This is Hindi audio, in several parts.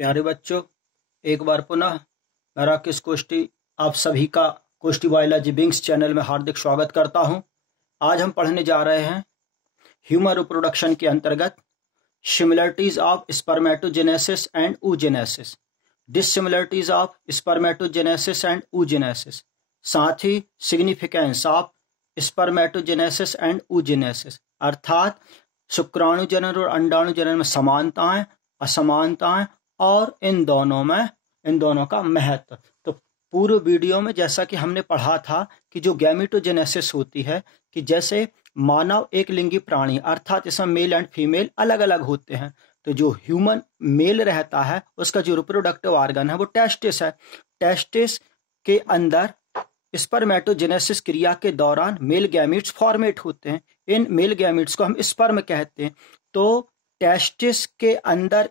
प्यारे बच्चों, एक बार पुनः मैं राकेश कोष्टी आप सभी का कोष्टी बायोलॉजी बिंग्स चैनल में हार्दिक स्वागत करता हूं। आज हम पढ़ने जा रहे हैं ह्यूमन रिप्रोडक्शन के अंतर्गत similarities of spermatogenesis and oogenesis, dissimilarities of spermatogenesis and oogenesis, साथ ही significance of spermatogenesis and oogenesis, अर्थात शुक्राणु जनन और अंडाणु जनन में समानताएं, असमानताएं और इन दोनों का महत्व। तो पूर्व वीडियो में जैसा कि हमने पढ़ा था कि जो गैमेटोजेनेसिस होती है कि जैसे मानव एक लिंगी प्राणी अर्थात इसमें मेल एंड फीमेल अलग अलग होते हैं, तो जो ह्यूमन मेल रहता है उसका जो रिप्रोडक्टिव ऑर्गन है वो टेस्टिस है। टेस्टिस के अंदर स्पर्मेटोजेनेसिस क्रिया के दौरान मेल गैमीट्स फॉर्मेट होते हैं। इन मेल गैमीट्स को हम स्पर्म कहते हैं। तो टेस्टिस के अंदर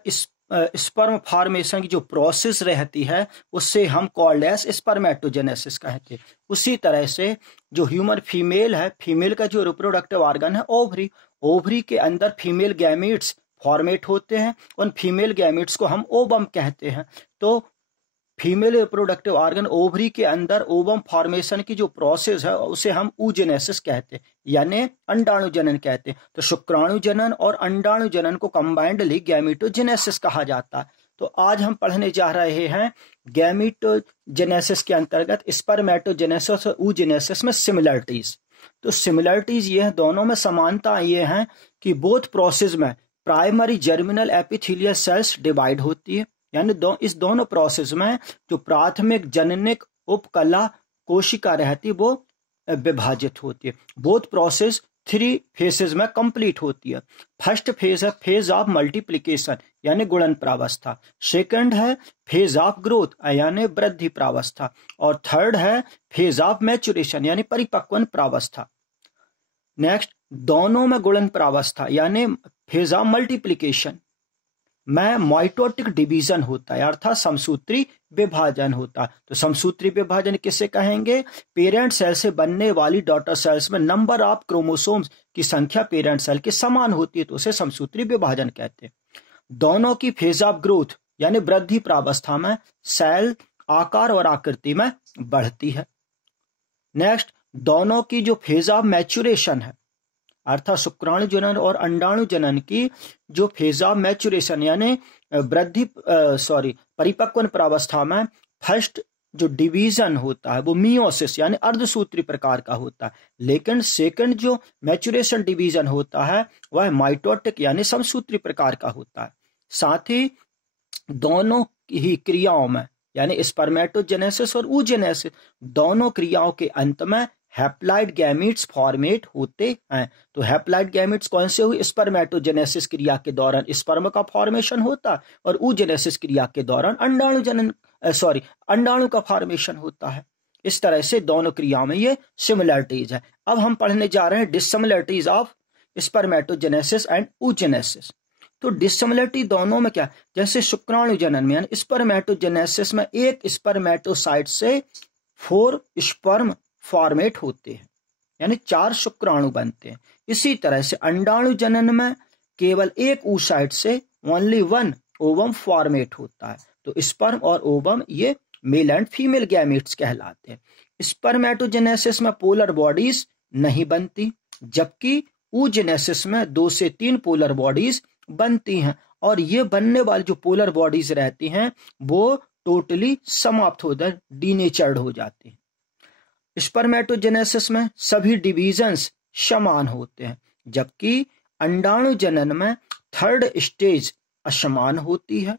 स्पर्म फॉर्मेशन की जो प्रोसेस रहती है उससे हम कॉल्ड एज स्पर्मेटोजेनेसिस कहते हैं। उसी तरह से जो ह्यूमन फीमेल है, फीमेल का जो रिप्रोडक्टिव ऑर्गन है ओवरी, ओवरी के अंदर फीमेल गैमीट्स फॉर्मेट होते हैं। उन फीमेल गैमीट्स को हम ओवम कहते हैं। तो फीमेल रिप्रोडक्टिव ऑर्गन ओवरी के अंदर ओवम फॉर्मेशन की जो प्रोसेस है उसे हम oogenesis कहते हैं, यानी अंडाणु जनन कहते हैं। तो शुक्राणु जनन और अंडाणु जनन को कंबाइंडली गैमेटोजेनेसिस कहा जाता है। तो आज हम पढ़ने जा रहे हैं गैमेटोजेनेसिस के अंतर्गत स्पर्मेटोजेनेसिस और oogenesis में सिमिलरिटीज। तो सिमिलरिटीज ये है, दोनों में समानता ये है कि बोथ प्रोसेस में primary germinal epithelial cells divide होती है, यानी इस दोनों प्रोसेस में जो प्राथमिक जननिक उपकला कोशिका रहती वो विभाजित होती है। बोथ प्रोसेस 3 फेजेस में कंप्लीट होती है। फर्स्ट फेज है फेज ऑफ मल्टीप्लिकेशन यानी गुणन प्रावस्था, सेकंड है फेज ऑफ ग्रोथ यानी वृद्धि प्रावस्था, और थर्ड है फेज ऑफ मैच्योरेशन यानी परिपक्वन प्रावस्था। नेक्स्ट, दोनों में गुणन प्रावस्था यानी फेज ऑफ मल्टीप्लिकेशन में माइटोटिक डिवीजन होता है अर्थात समसूत्री विभाजन होता है। तो समसूत्री विभाजन किसे कहेंगे? पेरेंट सेल से बनने वाली डॉटर सेल्स में नंबर ऑफ क्रोमोसोम्स की संख्या पेरेंट सेल के समान होती है, तो उसे समसूत्री विभाजन कहते हैं। दोनों की फेज ऑफ ग्रोथ यानी वृद्धि प्रावस्था में सेल आकार और आकृति में बढ़ती है। नेक्स्ट, दोनों की जो फेज ऑफ मैच्योरेशन है अर्थात शुक्राणु जनन और अंडाणु जनन की जो फेज ऑफ मैच्योरेशन यानी परिपक्वन प्रावस्था में फर्स्ट जो डिवीजन होता है वो मियोसिस यानी अर्धसूत्री प्रकार का होता है, लेकिन सेकंड जो मैच्योरेशन डिवीजन होता है वह माइटोटिक यानी समसूत्री प्रकार का होता है। साथ ही दोनों ही क्रियाओं में यानी स्पर्मेटोजेनेसिस और oogenesis दोनों क्रियाओं के अंत में हैप्लॉइड गैमीट्स फॉर्मेट होते हैं। तो हैप्लॉइड गैमीट्स कौन से हुए? स्पर्मेटोजेनेसिस क्रिया के दौरान स्पर्म का फॉर्मेशन होता है और oogenesis क्रिया के दौरान अंडाणु का फॉर्मेशन होता है। इस तरह से दोनों क्रियाओं में ये सिमिलरिटीज है। अब हम पढ़ने जा रहे हैं डिससिमिलरिटीज ऑफ स्पर्मेटोजेनेसिस एंड oogenesis। तो डिससिमिलरिटी दोनों में क्या, जैसे शुक्राणु जनन में यानी स्पर्मेटोजेनेसिस में एक स्पर्मेटोसाइट से 4 स्पर्म फॉर्मेट होते हैं यानी 4 शुक्राणु बनते हैं। इसी तरह से अंडाणु जनन में केवल एक oocyte से ओनली 1 ओवम फॉर्मेट होता है। तो स्पर्म और ओवम ये मेल एंड फीमेल गैमेट्स कहलाते हैं। स्पर्मेटोजेनेसिस में पोलर बॉडीज नहीं बनती, जबकि oogenesis में 2 से 3 पोलर बॉडीज बनती हैं, और ये बनने वाली जो पोलर बॉडीज रहती हैं वो टोटली समाप्त हो जाए, डीनेचर्ड हो जाती हैं। स्पर्मेटोजेनेसिस में सभी डिवीजन्स समान होते हैं, जबकि अंडाणु जनन में थर्ड स्टेज असमान होती है।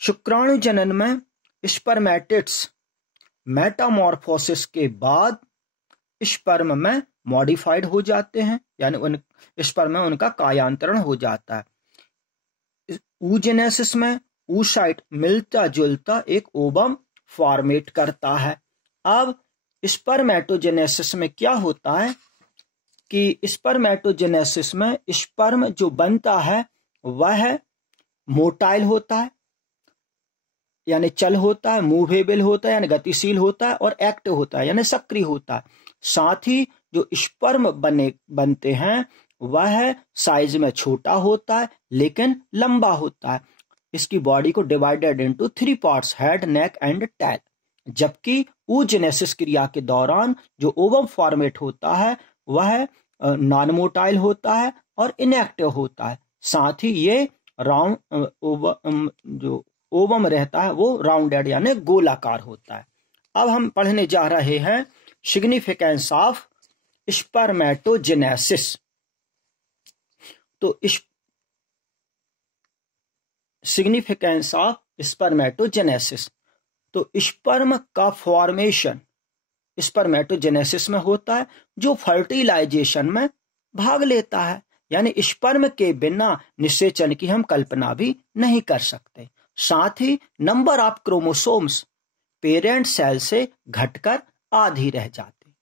शुक्राणु जनन में स्पर्मेटिड्स मेटामॉर्फोसिस के बाद स्पर्म में मॉडिफाइड हो जाते हैं, यानी उन स्पर्म में उनका कायांतरण हो जाता है। oogenesis में oocyte मिलता जुलता एक ओवम फॉर्मेट करता है। अब स्पर्मेटोजेनेसिस में क्या होता है कि स्पर्मेटोजेनेसिस में स्पर्म जो बनता है वह मोटाइल होता है यानी चल होता है, मूवेबल होता है यानी गतिशील होता है, और एक्टिव होता है यानी सक्रिय होता है। साथ ही जो स्पर्म बनते हैं वह साइज में छोटा होता है लेकिन लंबा होता है। इसकी बॉडी को divided into 3 parts, head, neck and tail. जबकि oogenesis क्रिया के दौरान जो ओवम फॉर्मेट होता है वह नॉन मोटाइल होता है और इनएक्टिव होता है। साथ ही ये राउंड जो ओवम रहता है वो राउंडेड यानी गोलाकार होता है। अब हम पढ़ने जा रहे हैं सिग्निफिकेंस ऑफ स्पर्मेटोजेनेसिस। तो सिग्निफिकेंस ऑफ स्पर्मेटोजेनेसिस, तो स्पर्म का फॉर्मेशन स्पर्मेटोजेनेसिस में होता है जो फर्टिलाइजेशन में भाग लेता है। यानी स्पर्म के बिना निषेचन की हम कल्पना भी नहीं कर सकते। साथ ही number of chromosomes parent cell से घटकर आधी रह जाते।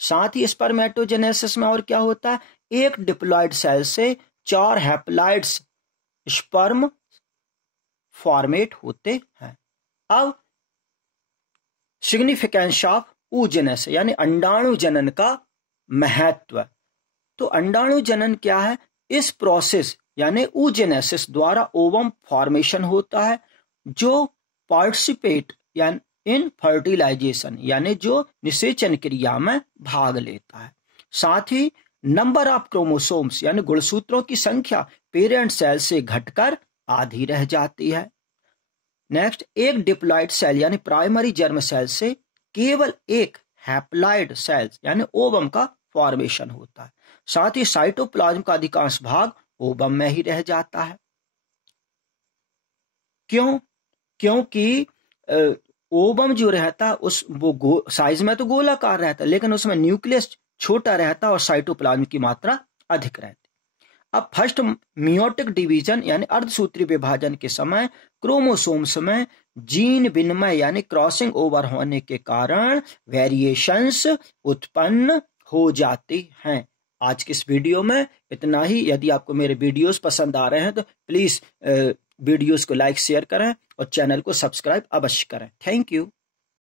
साथ ही स्पर्मेटोजेनेसिस में और क्या होता है, एक डिप्लॉइड सेल से 4 हैप्लॉइड्स स्पर्म फॉर्मेट होते हैं। अब सिग्निफिकेंस ऑफ oogenesis यानी अंडाणु जनन का महत्व। तो अंडाणु जनन क्या है, इस प्रोसेस यानी oogenesis द्वारा ओवम फॉर्मेशन होता है जो पार्टिसिपेट यानी इन फर्टिलाइजेशन यानी जो निषेचन क्रिया में भाग लेता है। साथ ही नंबर ऑफ क्रोमोसोम्स यानी गुणसूत्रों की संख्या पेरेंट सेल से घटकर आधी रह जाती है। नेक्स्ट, एक डिप्लॉइड सेल यानी प्राइमरी जर्म सेल से केवल एक हैप्लॉइड सेल यानी ओवम का फॉर्मेशन होता है। साथ ही साइटोप्लाज्म का अधिकांश भाग ओवम में ही रह जाता है। क्योंकि ओवम जो रहता है उस वो साइज में तो गोलाकार रहता है, लेकिन उसमें न्यूक्लियस छोटा रहता है और साइटोप्लाज्म की मात्रा अधिक रहती है। अब फर्स्ट मियोटिक डिवीजन यानी अर्धसूत्री विभाजन के समय क्रोमोसोम्स में जीन विनिमय यानी क्रॉसिंग ओवर होने के कारण वेरिएशंस उत्पन्न हो जाती हैं। आज की इस वीडियो में इतना ही। यदि आपको मेरे वीडियोस पसंद आ रहे हैं तो प्लीज वीडियोस को लाइक शेयर करें और चैनल को सब्सक्राइब अवश्य करें। Thank you.